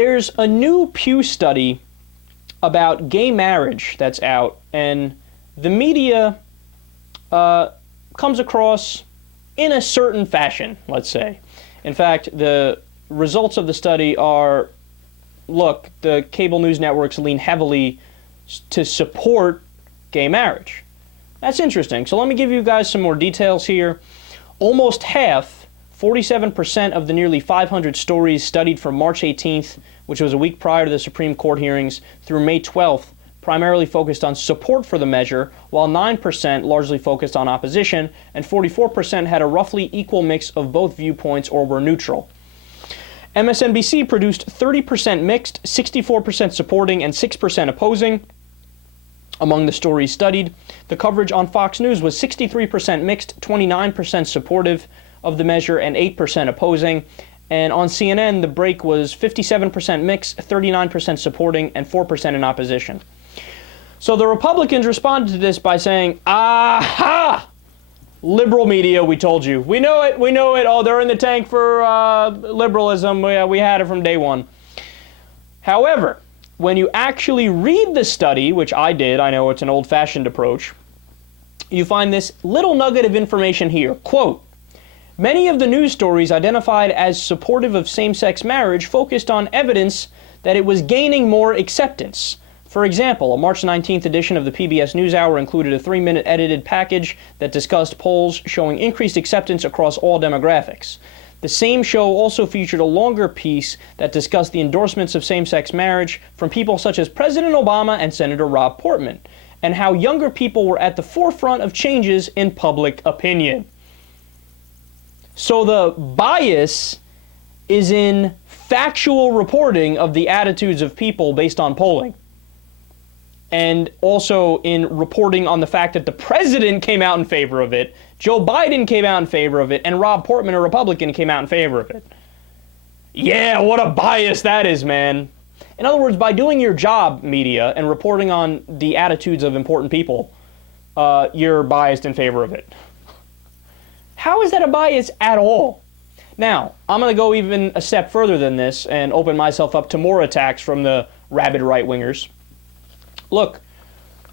There's a new Pew study about gay marriage that's out, and the media comes across in a certain fashion, let's say. In fact, the results of the study are, look, the cable news networks lean heavily to support gay marriage. That's interesting. So let me give you guys some more details here. Almost half, 47% of the nearly 500 stories studied from March 18th, which was a week prior to the Supreme Court hearings, through May 12th, primarily focused on support for the measure, while 9% largely focused on opposition, and 44% had a roughly equal mix of both viewpoints or were neutral. MSNBC produced 30% mixed, 64% supporting, and 6% opposing among the stories studied. The coverage on Fox News was 63% mixed, 29% supportive of the measure, and 8% opposing. And on CNN, the break was 57% mixed, 39% supporting, and 4% in opposition. So the Republicans responded to this by saying, aha! Liberal media, we told you. We know it, we know it. Oh, they're in the tank for liberalism. We had it from day one. However, when you actually read the study, which I did, I know it's an old-fashioned approach, you find this little nugget of information here. Quote, many of the news stories identified as supportive of same-sex marriage focused on evidence that it was gaining more acceptance. For example, a March 19th edition of the PBS NewsHour included a 3-minute edited package that discussed polls showing increased acceptance across all demographics. The same show also featured a longer piece that discussed the endorsements of same-sex marriage from people such as President Obama and Senator Rob Portman, and how younger people were at the forefront of changes in public opinion. So the bias is in factual reporting of the attitudes of people based on polling. And also in reporting on the fact that the president came out in favor of it, Joe Biden came out in favor of it, and Rob Portman, a Republican, came out in favor of it. Yeah, what a bias that is, man. In other words, by doing your job, media, and reporting on the attitudes of important people, you're biased in favor of it. How is that a bias at all? Now, I'm going to go even a step further than this and open myself up to more attacks from the rabid right-wingers. Look,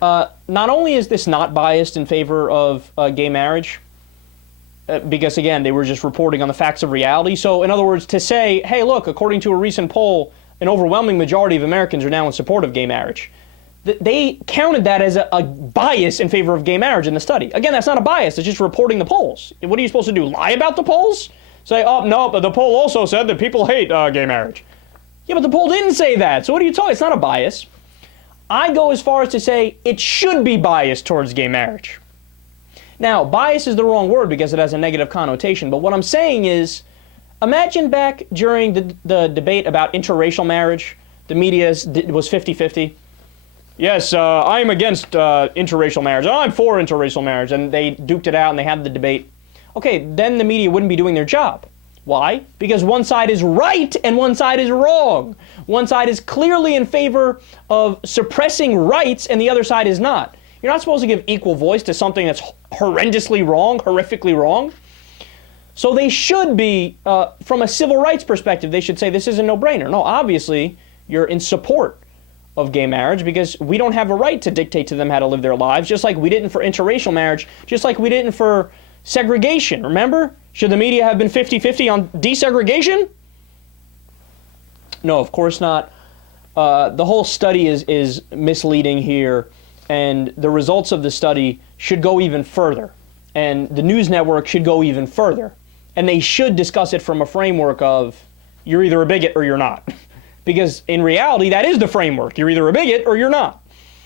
not only is this not biased in favor of gay marriage, because again, they were just reporting on the facts of reality. So in other words, to say, hey, look, according to a recent poll, an overwhelming majority of Americans are now in support of gay marriage. They counted that as a bias in favor of gay marriage in the study. Again, that's not a bias, it's just reporting the polls. What are you supposed to do, lie about the polls? Say, oh, no, but the poll also said that people hate gay marriage. Yeah, but the poll didn't say that, so what are you talking? It's not a bias. I go as far as to say it should be biased towards gay marriage. Now, bias is the wrong word because it has a negative connotation, but what I'm saying is, imagine back during the debate about interracial marriage, the media was 50-50. Yes, I'm against interracial marriage. Oh, I'm for interracial marriage, and they duked it out and they had the debate. Okay, then the media wouldn't be doing their job. Why? Because one side is right and one side is wrong. One side is clearly in favor of suppressing rights and the other side is not. You're not supposed to give equal voice to something that's horrendously wrong, horrifically wrong. So they should be, from a civil rights perspective, they should say this is a no-brainer. No, obviously, you're in support of gay marriage because we don't have a right to dictate to them how to live their lives, just like we didn't for interracial marriage, just like we didn't for segregation, remember? Should the media have been 50-50 on desegregation? No, of course not. The whole study is misleading here, and the results of the study should go even further. And the news network should go even further. And they should discuss it from a framework of, you're either a bigot or you're not. Because in reality, that is the framework. You're either a bigot or you're not.